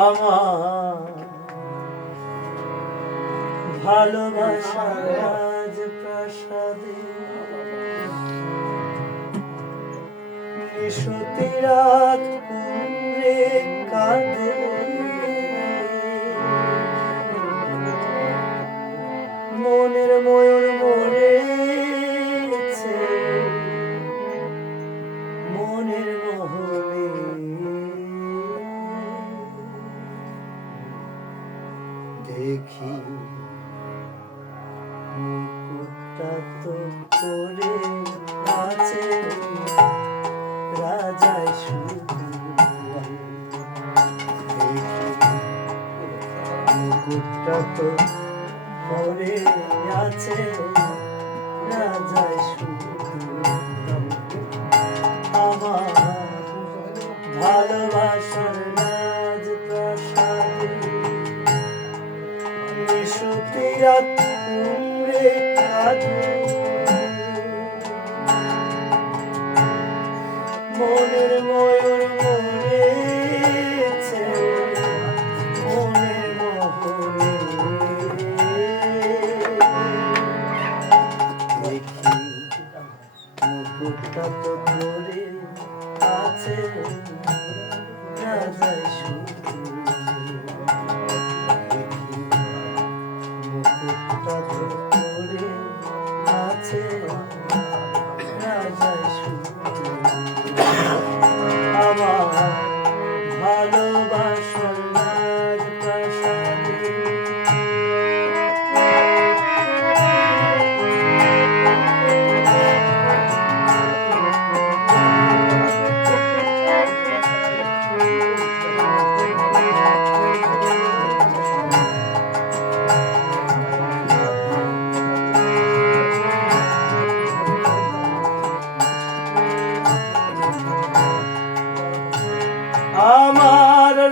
আমার ভালোবাসা রাজ প্রাসাদে নিশুতি দেখি। মুকুটটা তো আছে। রাজায় শুধু মুকুটটা তো পরে আছে। কাঁদে মনের ময়ূর মরেছে মনের মোহরে আছে রাজায় শুধু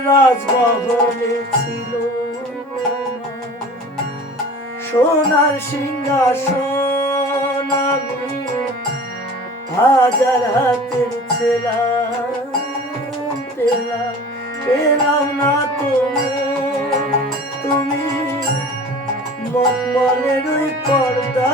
রাজমহলে ছিল সোনার সিংহাসন হাজার হাতের ছিলাম পেলাম না তুমি তুমি মকমলের পর্দা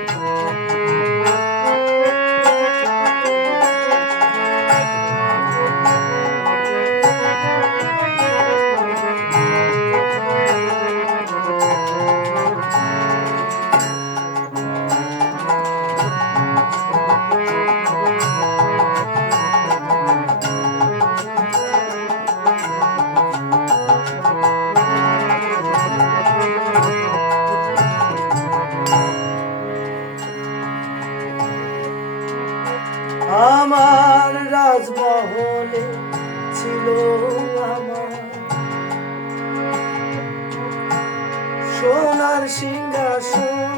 আমার রাজমহলে ছিল আমার। সোনার সিংহাসন